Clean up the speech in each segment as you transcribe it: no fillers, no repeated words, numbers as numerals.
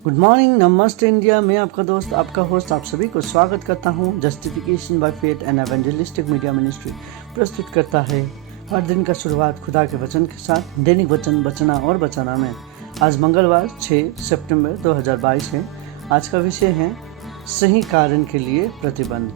Good morning, नमस्ते India. मैं आपका दोस्त, आपका होस्ट, आप सभी को स्वागत करता हूं। Justification by faith and evangelistic media ministry प्रस्तुत करता है हर दिन का शुरुआत खुदा के वचन के साथ। दैनिक वचन बचना और बचाना में आज मंगलवार 6 सितंबर 2022 है। आज का विषय है सही कारण के लिए प्रतिबंध।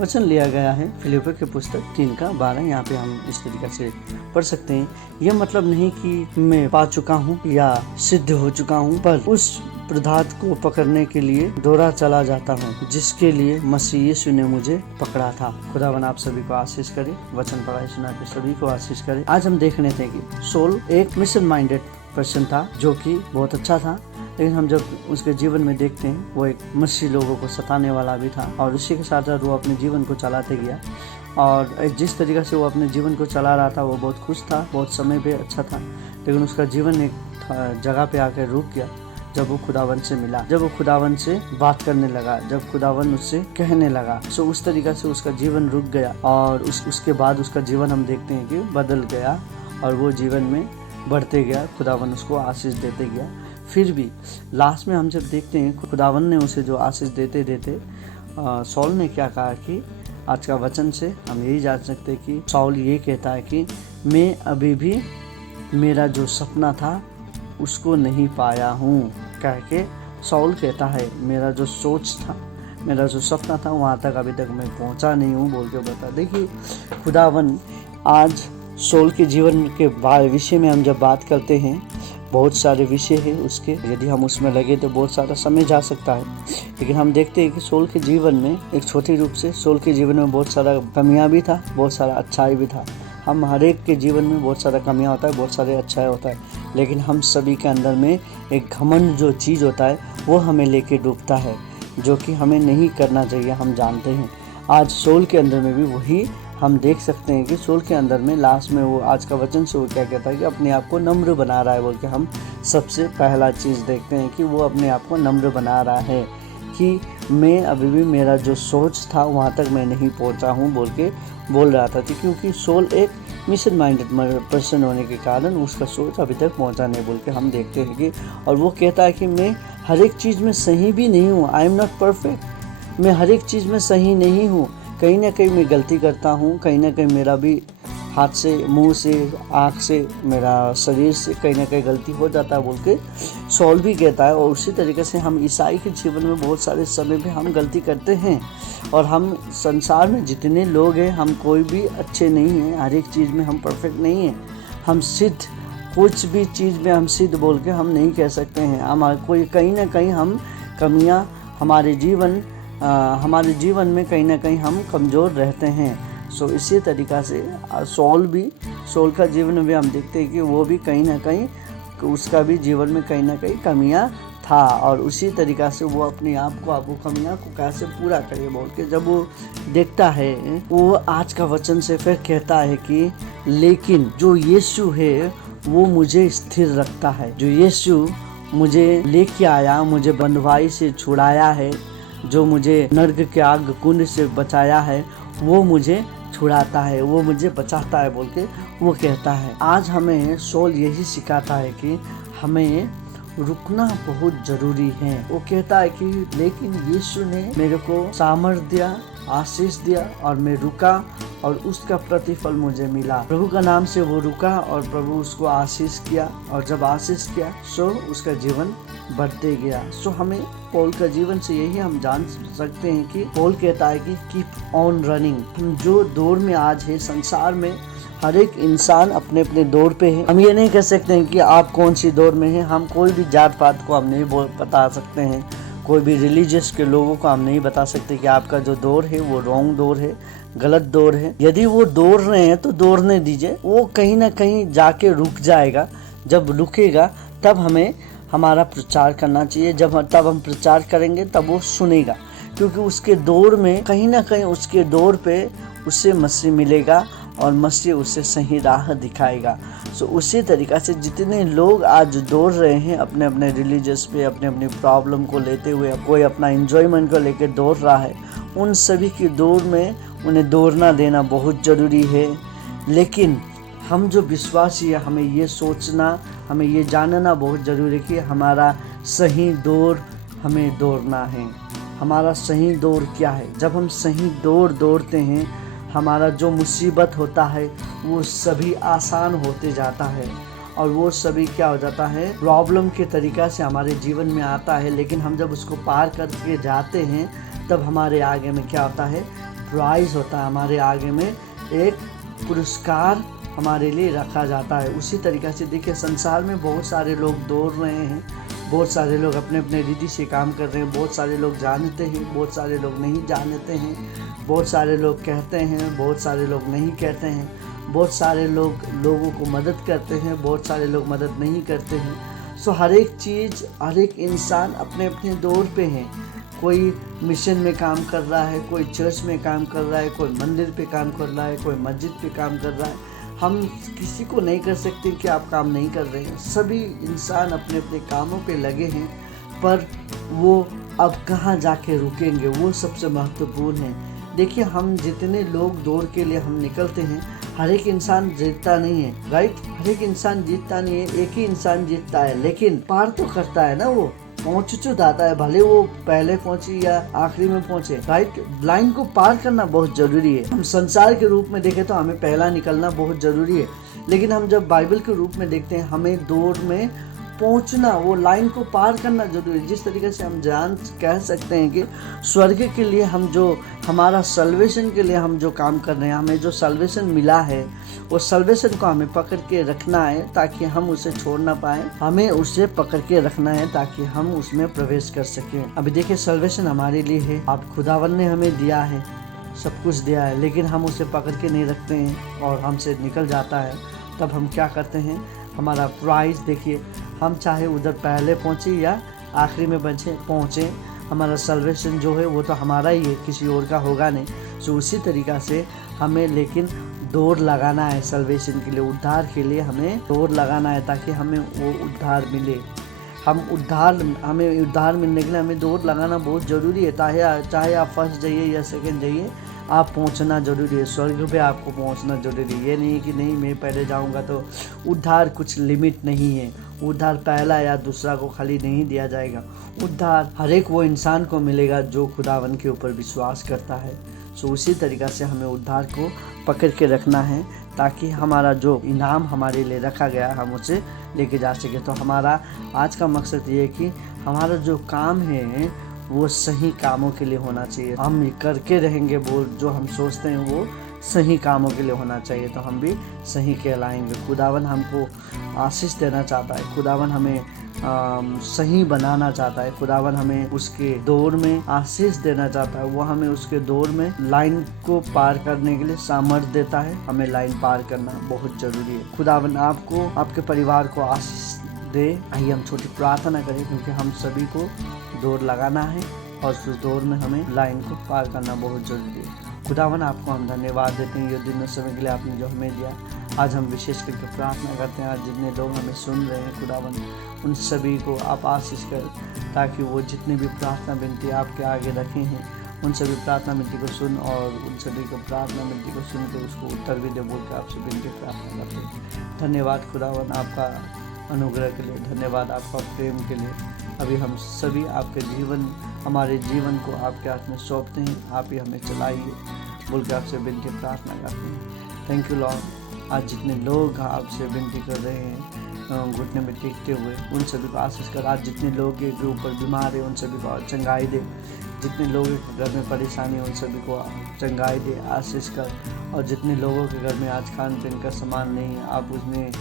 वचन लिया गया है फिलिपियों की पुस्तक 3:12। यहाँ पे हम इस तरीके से पढ़ सकते हैं, यह मतलब नहीं कि मैं पा चुका हूँ या सिद्ध हो चुका हूँ, पर उस पदार्थ को पकड़ने के लिए दौड़ा चला जाता हूँ जिसके लिए मसीह यीशु ने मुझे पकड़ा था। खुदावन आप सभी को आशीष करे, वचन पढ़ाई सुना के सभी को आशीष करे। आज हम देख रहे थे कि सोल एक मिशन माइंडेड पर्सन था जो कि बहुत अच्छा था, लेकिन हम जब उसके जीवन में देखते हैं वो एक मसीह लोगों को सताने वाला भी था और उसी के साथ साथ वो अपने जीवन को चलाते गया। और जिस तरीके से वो अपने जीवन को चला रहा था वो बहुत खुश था, बहुत समय पे अच्छा था, लेकिन उसका जीवन एक जगह पे आकर रुक गया जब वो खुदावन से मिला, जब वो खुदावन से बात करने लगा, जब खुदावन उससे कहने लगा। सो उस तरीके से उसका जीवन रुक गया और उसके बाद उसका जीवन हम देखते हैं कि बदल गया और वो जीवन में बढ़ते गया। खुदावन उसको आशीष देते गया। फिर भी लास्ट में हम जब देखते हैं खुदावन ने उसे जो आशीष देते देते सौल ने क्या कहा कि आज का वचन से हम यही जान सकते हैं कि सौल ये कहता है कि मैं अभी भी मेरा जो सपना था उसको नहीं पाया हूँ। कह के सौल कहता है मेरा जो सोच था, मेरा जो सपना था वहाँ तक अभी तक मैं पहुँचा नहीं हूँ बोल के बता। देखिए खुदावन आज सौल के जीवन के विषय में हम जब बात करते हैं, बहुत सारे विषय है उसके, यदि हम उसमें लगे तो बहुत सारा समय जा सकता है, लेकिन हम देखते हैं कि सौल के जीवन में एक छोटे रूप से सौल के जीवन में बहुत सारा कमियां भी था, बहुत सारा अच्छाई भी था। हम हर एक के जीवन में बहुत सारा कमियां होता है, बहुत सारे अच्छाई होता है, लेकिन हम सभी के अंदर में एक घमंड जो चीज़ होता है वो हमें लेके डूबता है, जो कि हमें नहीं करना चाहिए। हम जानते हैं आज सौल के अंदर में भी वही हम देख सकते हैं कि सौल के अंदर में लास्ट में वो आज का वचन से वो क्या कहता है कि अपने आप को नम्र बना रहा है बोल के हम सबसे पहला चीज़ देखते हैं कि वो अपने आप को नम्र बना रहा है कि मैं अभी भी मेरा जो सोच था वहाँ तक मैं नहीं पहुँचा हूँ बोल के बोल रहा था। क्योंकि सौल एक मिशन माइंडेड पर्सन होने के कारण उसका सोच अभी तक पहुँचा नहीं बोल के हम देखते हैं कि, और वो कहता है कि मैं हर एक चीज़ में सही भी नहीं हूँ, आई एम नॉट परफेक्ट। मैं हर एक चीज़ में सही नहीं हूँ, कहीं ना कहीं मैं गलती करता हूँ, कहीं ना कहीं मेरा भी हाथ से, मुंह से, आँख से, मेरा शरीर से कहीं ना कहीं गलती हो जाता है बोल के सौल भी कहता है। और उसी तरीके से हम ईसाई के जीवन में बहुत सारे समय पे हम गलती करते हैं और हम संसार में जितने लोग हैं हम कोई भी अच्छे नहीं हैं, हर एक चीज़ में हम परफेक्ट नहीं हैं, हम सिद्ध, कुछ भी चीज़ में हम सिद्ध बोल के हम नहीं कह सकते हैं। हम कोई कहीं ना कहीं हम कमियाँ हमारे जीवन में कहीं ना कहीं हम कमज़ोर रहते हैं। सो इसी तरीक़ा से सौल का जीवन में हम देखते हैं कि वो भी कहीं ना कहीं उसका भी जीवन में कहीं ना कहीं कमियां था, और उसी तरीक़ा से वो अपने आप को कमियां को कैसे पूरा करे बोल के जब वो देखता है, वो आज का वचन से फिर कहता है कि लेकिन जो यीशु है वो मुझे स्थिर रखता है। जो यीशु मुझे लेके आया, मुझे बंधुआई से छुड़ाया है, जो मुझे नर्क के आग कुंड से बचाया है, वो मुझे छुड़ाता है, वो मुझे बचाता है बोल के वो कहता है। आज हमें सौल यही सिखाता है कि हमें रुकना बहुत जरूरी है। वो कहता है कि लेकिन यीशु ने मेरे को सामर्थ दिया, आशीष दिया और मैं रुका और उसका प्रतिफल मुझे मिला। प्रभु का नाम से वो रुका और प्रभु उसको आशीष किया, और जब आशीष किया सो उसका जीवन बढ़ते गया। सो हमें पौल का जीवन से यही हम जान सकते हैं कि पौल कहता है कि कीप ऑन रनिंग। हम जो दौड़ में आज है, संसार में हर एक इंसान अपने अपने दौड़ पे है। हम ये नहीं कह सकते हैं कि आप कौन सी दौड़ में हैं। हम कोई भी जात पात को हम नहीं बता सकते हैं, कोई भी रिलीजियस के लोगों को हम नहीं बता सकते कि आपका जो दौड़ है वो रॉन्ग दौड़ है, गलत दौड़ है। यदि वो दौड़ रहे हैं तो दौड़ने दीजिए, वो कहीं ना कहीं जाके रुक जाएगा। जब रुकेगा तब हमें हमारा प्रचार करना चाहिए, तब हम प्रचार करेंगे तब वो सुनेगा, क्योंकि उसके दौड़ में कहीं ना कहीं उसके दौड़ पे उससे मसीह मिलेगा और मसीह उसे सही राह दिखाएगा। सो उसी तरीक़ा से जितने लोग आज दौड़ रहे हैं अपने अपने रिलीजियस पे, अपने अपने प्रॉब्लम को लेते हुए, कोई अपना एंजॉयमेंट को लेकर दौड़ रहा है, उन सभी की दौड़ में उन्हें दौड़ना देना बहुत ज़रूरी है। लेकिन हम जो विश्वासी है, हमें ये सोचना, हमें ये जानना बहुत ज़रूरी है कि हमारा सही दौड़ हमें दौड़ना है। हमारा सही दौड़ क्या है? जब हम सही दौड़ दौड़ते हैं, हमारा जो मुसीबत होता है वो सभी आसान होते जाता है, और वो सभी क्या हो जाता है, प्रॉब्लम के तरीक़ा से हमारे जीवन में आता है। लेकिन हम जब उसको पार करके जाते हैं, तब हमारे आगे में क्या होता है, प्राइज़ होता है। हमारे आगे में एक पुरस्कार हमारे लिए रखा जाता है। उसी तरीक़ा से देखिए, संसार में बहुत सारे लोग दौड़ रहे हैं, बहुत सारे लोग अपने अपने रीति से काम कर रहे हैं, बहुत सारे लोग जानते हैं, बहुत सारे लोग नहीं जानते हैं, बहुत सारे लोग कहते हैं, बहुत सारे लोग नहीं कहते हैं, बहुत सारे लोग लोगों को मदद करते हैं, बहुत सारे लोग मदद नहीं करते हैं। सो हर एक चीज़, हर एक इंसान अपने अपने दौर पे है। कोई मिशन में काम कर रहा है, कोई चर्च में काम कर रहा है, कोई मंदिर पे काम कर रहा है, कोई मस्जिद पे काम कर रहा है। हम किसी को नहीं कर सकते कि आप काम नहीं कर रहे हैं। सभी इंसान अपने अपने कामों पे लगे हैं, पर वो अब कहाँ जाके रुकेंगे, वो सबसे महत्वपूर्ण है। देखिए, हम जितने लोग दौड़ के लिए हम निकलते हैं, हर एक इंसान जीतता नहीं है, राइट? हर एक इंसान जीतता नहीं है, एक ही इंसान जीतता है, लेकिन पार तो करता है ना, वो पहुंच जाता है, भले वो पहले पहुंचे या आखिरी में पहुंचे, राइट? लाइन को पार करना बहुत जरूरी है। हम संसार के रूप में देखें तो हमें पहला निकलना बहुत जरूरी है, लेकिन हम जब बाइबल के रूप में देखते हैं, हमें दौड़ में पहुंचना, वो लाइन को पार करना जरूरी है। जिस तरीके से हम कह सकते हैं कि स्वर्ग के लिए हम जो, हमारा सल्वेशन के लिए हम जो काम कर रहे हैं, हमें जो सल्वेशन मिला है, वो सल्वेशन को हमें पकड़ के रखना है ताकि हम उसे छोड़ ना पाए। हमें उसे पकड़ के रखना है ताकि हम उसमें प्रवेश कर सकें। अभी देखिए, सल्वेशन हमारे लिए है, आप खुदावन ने हमें दिया है, सब कुछ दिया है, लेकिन हम उसे पकड़ के नहीं रखते हैं और हमसे निकल जाता है। तब हम क्या करते हैं, हमारा प्राइज़ देखिए, हम चाहे उधर पहले पहुँचे या आखिरी में पहुँचे, हमारा सल्वेशन जो है वो तो हमारा ही है, किसी और का होगा नहीं। सो उसी तरीक़ा से हमें लेकिन दौड़ लगाना है सल्वेशन के लिए, उद्धार के लिए हमें दौड़ लगाना है ताकि हमें वो उद्धार मिले। हमें उद्धार मिलने के लिए हमें दौड़ लगाना बहुत ज़रूरी है। चाहे आप फर्स्ट जाइए या सेकंड जाइए, आप पहुंचना ज़रूरी है। स्वर्ग पे आपको पहुंचना ज़रूरी है। ये नहीं कि नहीं मैं पहले जाऊंगा तो उद्धार कुछ लिमिट नहीं है। उद्धार पहला या दूसरा को खाली नहीं दिया जाएगा। उद्धार हर एक वो इंसान को मिलेगा जो खुदावन के ऊपर विश्वास करता है। सो उसी तरीक़ा से हमें उद्धार को पकड़ के रखना है ताकि हमारा जो इनाम हमारे लिए रखा गया हम उसे लेके जा सके। तो हमारा आज का मकसद ये है कि हमारा जो काम है वो सही कामों के लिए होना चाहिए। हम करके रहेंगे वो जो हम सोचते हैं वो सही कामों के लिए होना चाहिए, तो हम भी सही कहलाएंगे। खुदावन हमको आशीष देना चाहता है, खुदावन हमें सही बनाना चाहता है, खुदावन हमें उसके दौर में आशीष देना चाहता है। वो हमें उसके दौर में लाइन को पार करने के लिए सामर्थ्य देता है। हमें लाइन पार करना बहुत जरूरी है। खुदावन आपको, आपके परिवार को आशीष दे। आइए हम छोटी प्रार्थना करें, क्योंकि हम सभी को दौड़ लगाना है और उस दौड़ में हमें लाइन को पार करना बहुत ज़रूरी है। खुदावन आपको हम धन्यवाद देते हैं ये दिन और समय के लिए आपने जो हमें दिया। आज हम विशेष करके प्रार्थना करते हैं, आज जितने लोग हमें सुन रहे हैं खुदावन, उन सभी को आप आशीष कर, ताकि वो जितने भी प्रार्थना विनती आपके आगे रखे हैं उन सभी प्रार्थना विनती को सुन और उन सभी को प्रार्थना विनती को सुन के उसको उत्तर भी दे बोल कर आपसे विनती प्रार्थना करते हैं। धन्यवाद खुदावन आपका अनुग्रह के लिए, धन्यवाद आपका प्रेम के लिए। अभी हम सभी आपके जीवन, हमारे जीवन को आपके हाथ में सौंपते हैं। आप ही हमें चलाइए बोल के आपसे विनती प्रार्थना करते हैं। Thank you Lord. आज जितने लोग आपसे विनती कर रहे हैं घुटने में टेकते हुए, उन सभी को आशीष कर। आज जितने लोग के ऊपर बीमार है उन सभी को चंगाई दे। जितने लोगों के घर में परेशानी है उन सभी को चंगाई दे, आशीष कर। और जितने लोगों के घर में आज खान पीन का सामान नहीं है, आप उसमें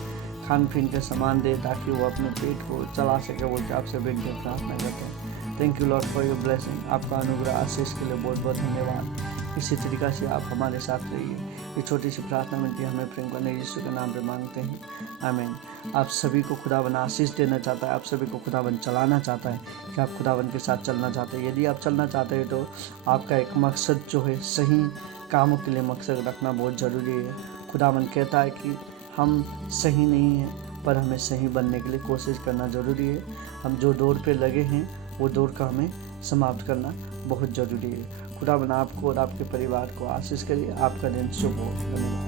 खान पीन का सामान दे ताकि वो अपने पेट को चला सके बोल के आपसे विनती प्रार्थना करते हैं। Thank you Lord for your blessing. आपका अनुग्रह आशीष के लिए बहुत बहुत धन्यवाद। इसी तरीक़ा से आप हमारे साथ रहिए। ये छोटी सी प्रार्थना मिलती है हमें प्रेम करने यीशु के नाम पे मांगते हैं, आमीन। आप सभी को खुदावन आशीष देना चाहता है, आप सभी को खुदावन चलाना चाहता है कि आप खुदावन के साथ चलना चाहते हैं। यदि आप चलना चाहते हैं तो आपका एक मकसद जो है, सही कामों के लिए मकसद रखना बहुत ज़रूरी है। खुदावन कहता है कि हम सही नहीं हैं पर हमें सही बनने के लिए कोशिश करना ज़रूरी है। हम जो दौड़ पे लगे हैं वो दौड़ का हमें समाप्त करना बहुत ज़रूरी है। खुदावन आपको और आपके परिवार को आशीष करिए। आपका दिन शुभ हो। धन्यवाद।